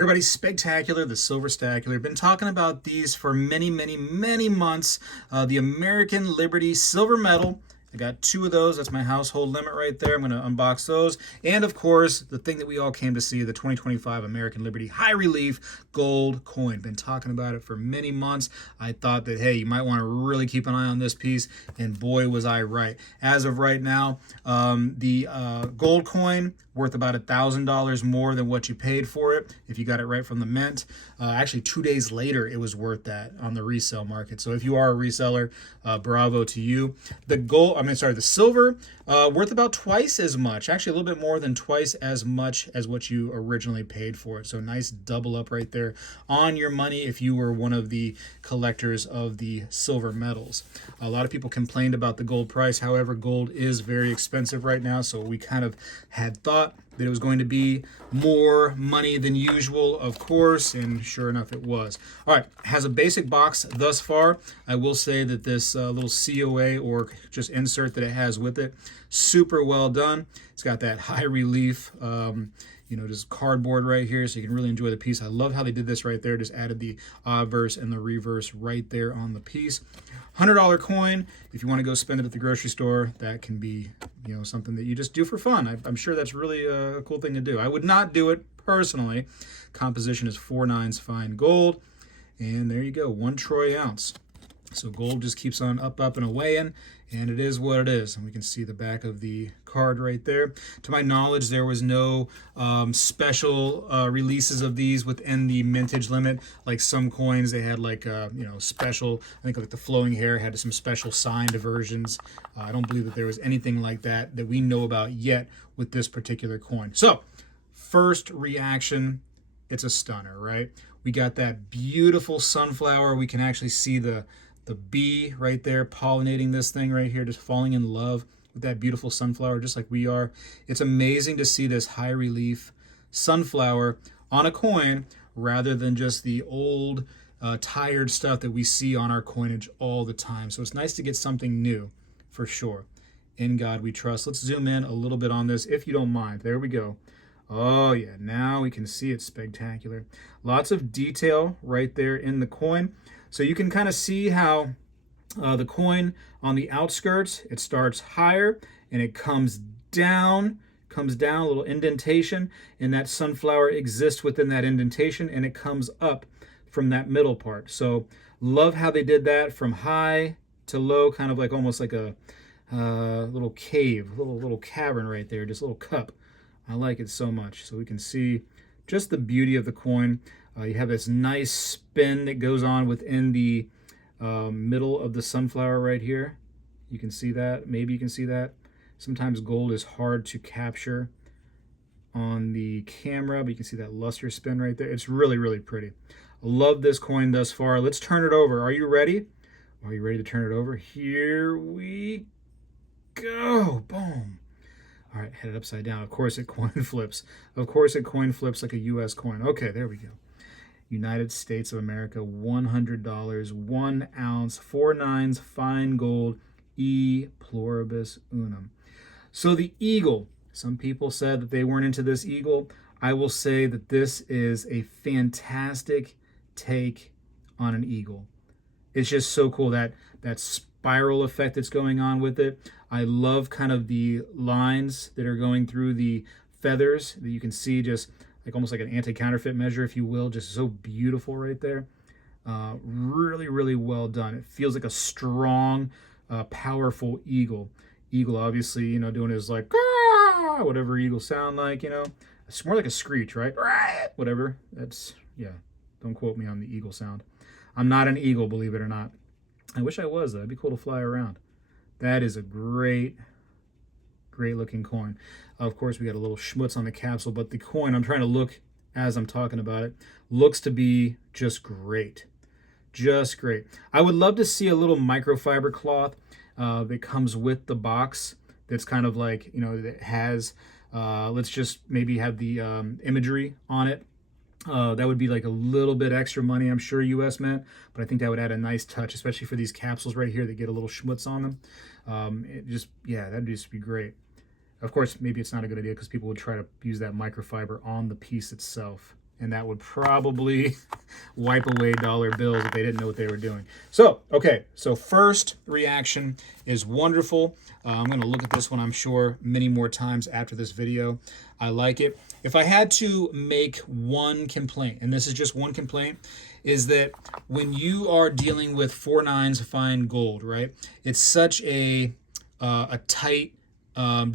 Everybody, Spectacular, the Silver Stacular. Been talking about these for many months. The American Liberty Silver Medal. I got two of those. That's my household limit right there. I'm going to unbox those. And of course, the thing that we all came to see, the 2025 American Liberty High Relief Gold Coin. Been talking about it for many months. I thought that, hey, you might want to really keep an eye on this piece. And boy, was I right. As of right now, the gold coin worth about $1,000 more than what you paid for it if you got it right from the mint. Actually, 2 days later, it was worth that on the resale market. So if you are a reseller, bravo to you. The silver, worth about twice as much, actually a little bit more than twice as much as what you originally paid for it. So nice double up right there on your money if you were one of the collectors of the silver medals. A lot of people complained about the gold price. However, gold is very expensive right now, so we kind of had thought that it was going to be more money than usual, of course, and sure enough, it was. All right, has a basic box thus far. I will say that this little COA or just insert that it has with it, super well done. It's got that high relief, just cardboard right here, so you can really enjoy the piece. I love how they did this right there. Just added the obverse and the reverse right there on the piece. $100 coin. If you want to go spend it at the grocery store, that can be, something that you just do for fun. I'm sure that's really a cool thing to do. I would not do it personally. Composition is 4/9 fine gold, and there you go, 1 troy ounce. So gold just keeps on up and away and it is what it is. And we can see the back of the card right there. To my knowledge, there was no special releases of these within the mintage limit. Like some coins, they had special, I think like the flowing hair had some special signed versions. I don't believe that there was anything like that we know about yet with this particular coin. So first reaction, it's a stunner, right? We got that beautiful sunflower. We can actually see the bee right there pollinating this thing right here, just falling in love with that beautiful sunflower, just like we are. It's amazing to see this high relief sunflower on a coin rather than just the old tired stuff that we see on our coinage all the time. So it's nice to get something new for sure. In God we trust. Let's zoom in a little bit on this if you don't mind. There we go. Oh yeah, now we can see it spectacular. Lots of detail right there in the coin. So you can kind of see how the coin on the outskirts, it starts higher and it comes down, a little indentation, and that sunflower exists within that indentation and it comes up from that middle part. So love how they did that from high to low, kind of like almost like a little cave, little cavern right there, just a little cup. I like it so much. So we can see just the beauty of the coin. You have this nice spin that goes on within the middle of the sunflower right here. You can see that. Maybe you can see that. Sometimes gold is hard to capture on the camera, but you can see that luster spin right there. It's really pretty. I love this coin thus far. Let's turn it over. Are you ready? Are you ready to turn it over? Here we go. Boom. All right, head it upside down. Of course it coin flips. Of course it coin flips like a U.S. coin. Okay, there we go. United States of America, $100, 1 ounce, 4/9 fine gold, e pluribus unum. So the eagle, some people said that they weren't into this eagle. I will say that this is a fantastic take on an eagle. It's just so cool, that spiral effect that's going on with it. I love kind of the lines that are going through the feathers that you can see, just like almost like an anti-counterfeit measure, if you will. Just so beautiful right there. Really well done. It feels like a strong, powerful eagle. Eagle, obviously, doing his like, ah, whatever eagles sound like, It's more like a screech, right? Whatever. That's, yeah. Don't quote me on the eagle sound. I'm not an eagle, believe it or not. I wish I was, though. It'd be cool to fly around. That is a great looking coin. Of course, we got a little schmutz on the capsule, but the coin, I'm trying to look as I'm talking about it, looks to be just great. Just great. I would love to see a little microfiber cloth that comes with the box that's kind of like, that has, let's just maybe have the imagery on it. That would be like a little bit extra money, I'm sure, US meant, but I think that would add a nice touch, especially for these capsules right here that get a little schmutz on them. That'd just be great. Of course, maybe it's not a good idea because people would try to use that microfiber on the piece itself. and that would probably wipe away dollar bills if they didn't know what they were doing. So, okay, so first reaction is wonderful. I'm going to look at this one, I'm sure, many more times after this video. I like it. If I had to make one complaint, and this is just one complaint, is that when you are dealing with 4/9 fine gold, right, it's such a tight,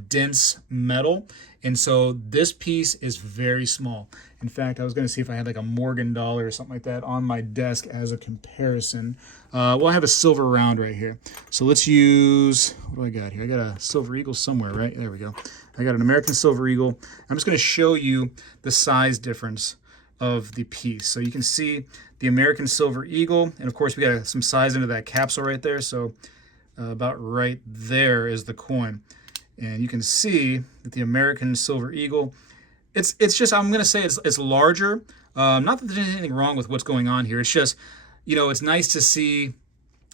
dense metal, and so this piece is very small. In fact, I was going to see if I had like a Morgan dollar or something like that on my desk as a comparison. Well, I have a silver round right here. So let's use, what do I got here? I got a silver eagle somewhere, right? There we go. I got an American silver eagle. I'm just going to show you the size difference of the piece. So you can see the American silver eagle, and of course we got some size into that capsule right there. So about right there is the coin. And you can see that the American silver eagle, it's just, I'm going to say it's larger. Not that there's anything wrong with what's going on here. It's just, you know, it's nice to see,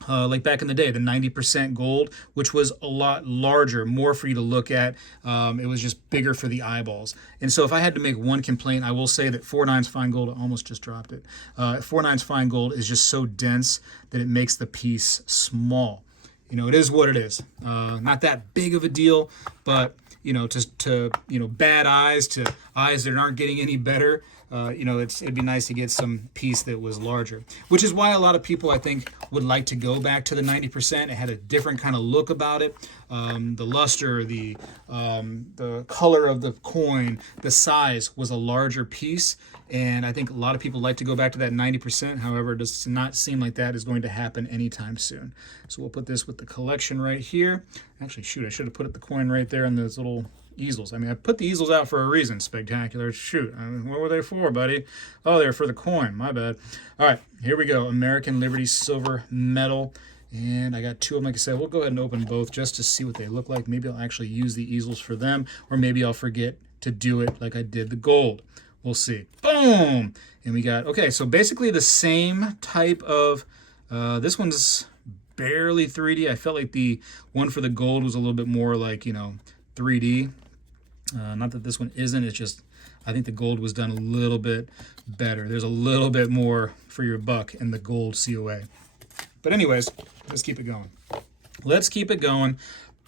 like back in the day, the 90% gold, which was a lot larger, more for you to look at. It was just bigger for the eyeballs. And so if I had to make one complaint, I will say that 4/9 fine gold, I almost just dropped it. 4/9 fine gold is just so dense that it makes the piece small. You know, it is what it is. Not that big of a deal, but you know, to you know, bad eyes, to eyes that aren't getting any better, you know, it'd be nice to get some piece that was larger. Which is why a lot of people, I think, would like to go back to the 90%. It had a different kind of look about it. The luster, the color of the coin, the size was a larger piece. And I think a lot of people like to go back to that 90%. However, it does not seem like that is going to happen anytime soon. So we'll put this with the collection right here. Actually, shoot, I should have put the coin right there in those little easels. I mean, I put the easels out for a reason, Spegtacular. Shoot, I mean, what were they for, buddy? Oh, they were for the coin. My bad. All right, here we go. American Liberty silver medal. And I got two of them. Like I said, we'll go ahead and open both just to see what they look like. Maybe I'll actually use the easels for them, or maybe I'll forget to do it like I did the gold. We'll see. Boom! And we got, okay, so basically the same type of, this one's barely 3D. I felt like the one for the gold was a little bit more like, you know, 3D. Not that this one isn't, it's just, I think the gold was done a little bit better. There's a little bit more for your buck in the gold COA. But anyways, let's keep it going. Let's keep it going.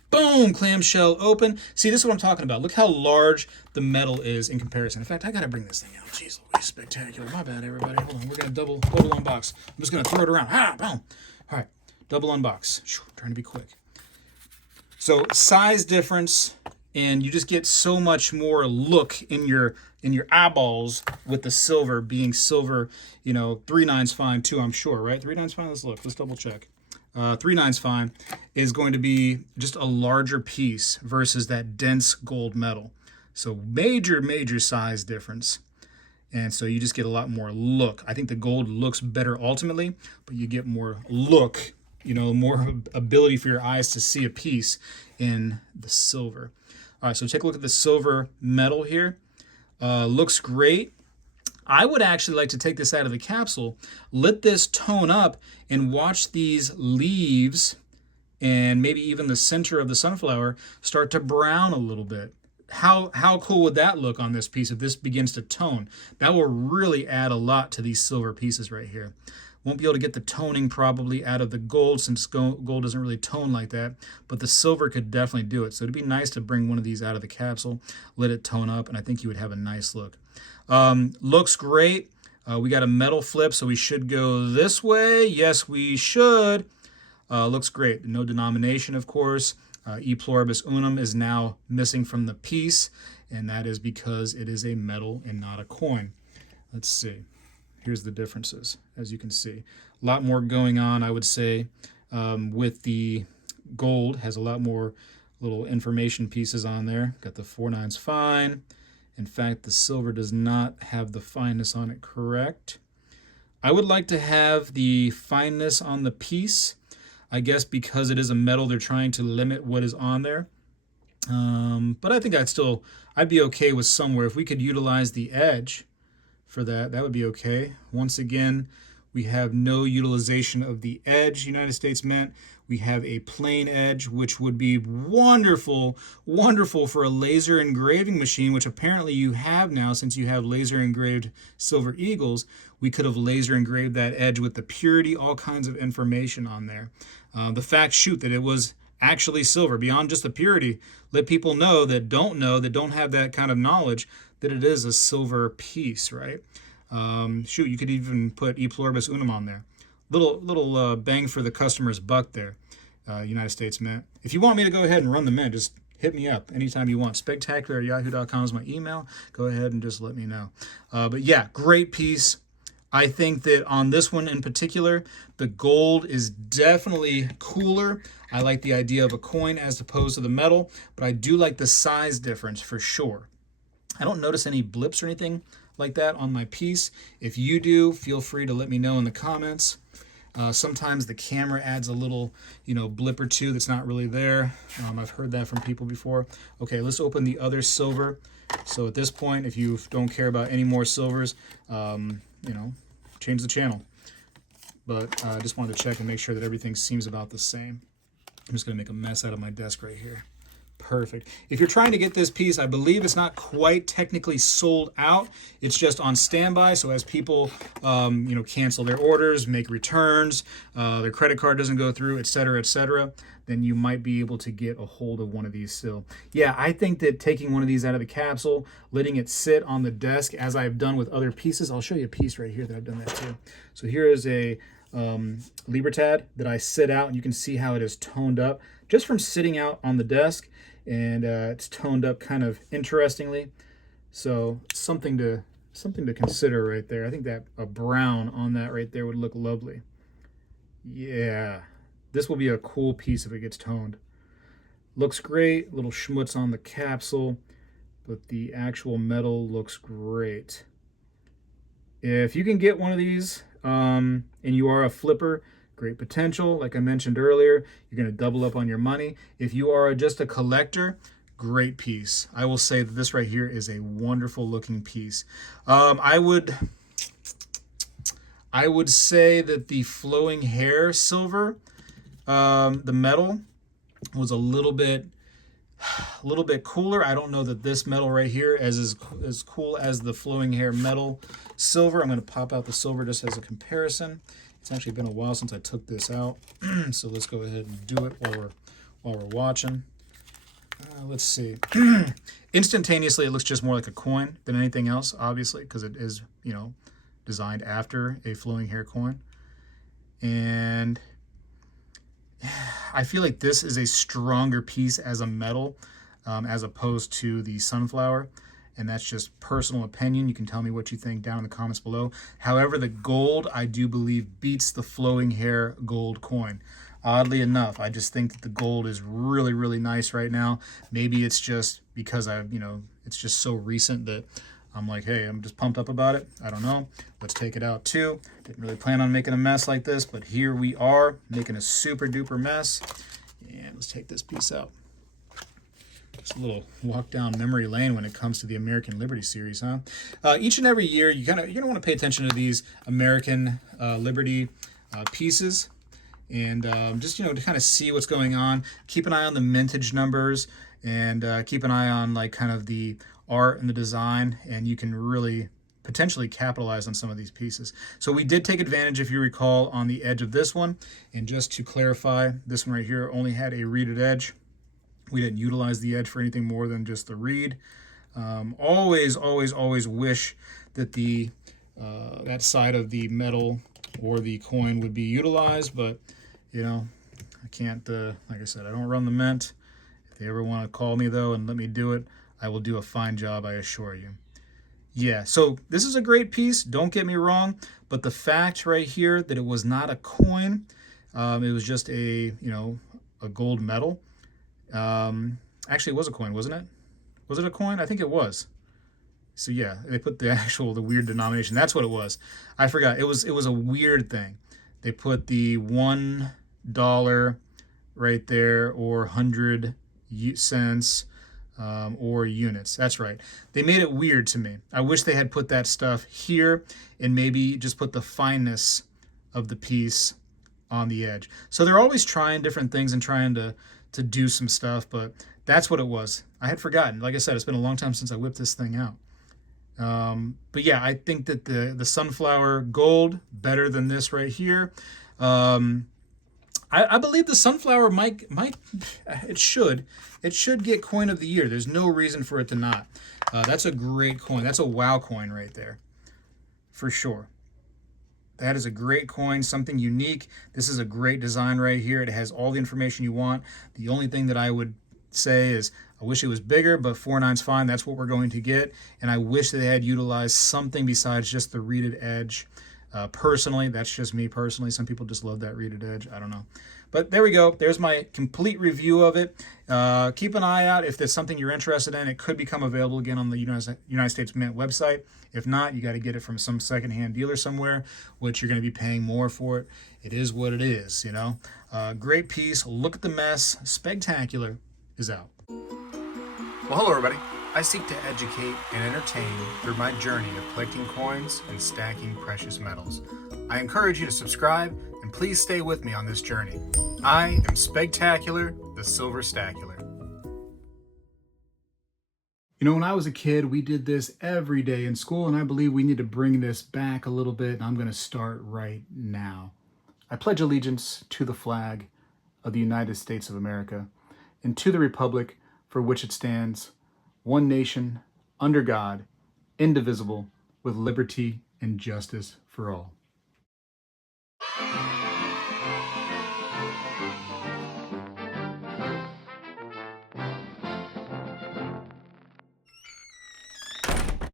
Boom, clamshell open. See, this is what I'm talking about. Look how large the metal is in comparison. In fact, I gotta bring this thing out. Jeez Louise, spectacular. My bad, everybody. Hold on, we're gonna double unbox. I'm just gonna throw it around. Ah, boom. All right, double unbox. Trying to be quick. So size difference, and you just get so much more look in your eyeballs with the silver being silver. You know, 3/9 fine too, I'm sure, right? 3/9 fine. Let's look. Let's double check. 3/9 fine is going to be just a larger piece versus that dense gold metal. So major size difference. And so you just get a lot more look. I think the gold looks better ultimately, but you get more look, you know, more ability for your eyes to see a piece in the silver. All right, so take a look at the silver metal here. Looks great. I would actually like to take this out of the capsule, let this tone up, and watch these leaves and maybe even the center of the sunflower start to brown a little bit. How cool would that look on this piece if this begins to tone? That will really add a lot to these silver pieces right here. Won't be able to get the toning probably out of the gold, since gold doesn't really tone like that, but the silver could definitely do it. So it'd be nice to bring one of these out of the capsule, let it tone up, and I think you would have a nice look. Looks great. We got a metal flip, so we should go this way. Yes, we should. Looks great. No denomination, of course. E pluribus unum is now missing from the piece, and that is because it is a metal and not a coin. Let's see. Here's the differences, as you can see. A lot more going on, I would say, with the gold. Has a lot more little information pieces on there. Got the 4/9 fine. In fact, the silver does not have the fineness on it correct. I would like to have the fineness on the piece. I guess because it is a metal, they're trying to limit what is on there. But I think I'd be okay with somewhere. If we could utilize the edge for that, that would be okay. Once again, We have no utilization of the edge, United States Mint. We have a plain edge, which would be wonderful, wonderful for a laser engraving machine, which apparently you have now since you have laser engraved Silver Eagles. We could have laser engraved that edge with the purity, all kinds of information on there. The fact, shoot, that it was actually silver, beyond just the purity, let people know, that don't have that kind of knowledge, that it is a silver piece, right? Shoot, you could even put E pluribus unum on there. Little bang for the customer's buck there, United States Mint. If you want me to go ahead and run the mint, just hit me up anytime you want. Spegtacular@yahoo.com is my email. Go ahead and just let me know. But yeah, great piece. I think that on this one in particular, the gold is definitely cooler. I like the idea of a coin as opposed to the metal, but I do like the size difference for sure. I don't notice any blips or anything like that on my piece. If you do, feel free to let me know in the comments. Sometimes the camera adds a little, blip or two that's not really there. I've heard that from people before. Okay, let's open the other silver. So at this point, if you don't care about any more silvers, change the channel. But I just wanted to check and make sure that everything seems about the same. I'm just going to make a mess out of my desk right here. Perfect. If you're trying to get this piece, I believe it's not quite technically sold out. It's just on standby. So as people, cancel their orders, make returns, their credit card doesn't go through, etc., then you might be able to get a hold of one of these still. Yeah, I think that taking one of these out of the capsule, letting it sit on the desk as I've done with other pieces. I'll show you a piece right here that I've done that too. So here is a Libertad that I sit out, and you can see how it is toned up just from sitting out on the desk. And it's toned up kind of interestingly, so something to consider right there. I think that a brown on that right there would look lovely. Yeah, this will be a cool piece if it gets toned. Looks great, little schmutz on the capsule, but the actual metal looks great. If you can get one of these and you are a flipper, great potential. Like I mentioned earlier, you're going to double up on your money. If you are just a collector, great piece. I will say that this right here is a wonderful looking piece. I would say that the flowing hair silver, the metal, was a little bit cooler. I don't know that this metal right here is as cool as the flowing hair metal silver. I'm going to pop out the silver just as a comparison. It's actually been a while since I took this out, so let's go ahead and do it while we're watching. Let's see. Instantaneously, it looks just more like a coin than anything else, obviously, because it is, designed after a flowing hair coin. And I feel like this is a stronger piece as a metal, as opposed to the sunflower. And that's just personal opinion. You can tell me what you think down in the comments below. However, the gold, I do believe, beats the flowing hair gold coin. Oddly enough, I just think that the gold is really, really nice right now. Maybe it's just because it's just so recent that I'm like, hey, I'm just pumped up about it. I don't know. Let's take it out too. Didn't really plan on making a mess like this, but here we are making a super duper mess. And let's take this piece out. Just a little walk down memory lane when it comes to the American Liberty series, huh? Each and every year, you're gonna want to pay attention to these American Liberty pieces, and just to kind of see what's going on. Keep an eye on the mintage numbers, and keep an eye on kind of the art and the design, and you can really potentially capitalize on some of these pieces. So we did take advantage, if you recall, on the edge of this one. And just to clarify, this one right here only had a reeded edge. We didn't utilize the edge for anything more than just the reed. Always wish that that side of the metal or the coin would be utilized, but I can't. Like I said, I don't run the mint. If they ever want to call me though and let me do it, I will do a fine job, I assure you. Yeah, so this is a great piece. Don't get me wrong, but the fact right here that it was not a coin, it was just a gold medal. Actually, it was a coin, wasn't it? Was it a coin? I think it was. So yeah, they put the weird denomination. That's what it was. I forgot. It was a weird thing. They put the $1 right there, or 100 cents, or units. That's right. They made it weird to me. I wish they had put that stuff here and maybe just put the fineness of the piece on the edge. So they're always trying different things and trying to do some stuff, but that's what it was. I had forgotten. Like I said, it's been a long time since I whipped this thing out. But yeah, I think that the sunflower gold better than this right here. I believe the sunflower might it should get coin of the year. There's no reason for it to not. That's a great coin. That's a wow coin right there, for sure. That is a great coin, something unique. This is a great design right here. It has all the information you want. The only thing that I would say is I wish it was bigger, but 4.9's fine. That's what we're going to get. And I wish they had utilized something besides just the reeded edge. Personally, that's just me personally. Some people just love that reeded edge. I don't know. But there we go. There's my complete review of it. Keep an eye out if there's something you're interested in. It could become available again on the United States Mint website. If not, you got to get it from some secondhand dealer somewhere, which you're going to be paying more for it. It is what it is, you know. Great piece. Look at the mess. Spegtacular is out. Well, hello, everybody. I seek to educate and entertain through my journey of collecting coins and stacking precious metals. I encourage you to subscribe and please stay with me on this journey. I am Spegtacular, the Silver Stacular. You know, when I was a kid, we did this every day in school, and I believe we need to bring this back a little bit, and I'm going to start right now. I pledge allegiance to the flag of the United States of America and to the republic for which it stands, one nation, under God, indivisible, with liberty and justice for all.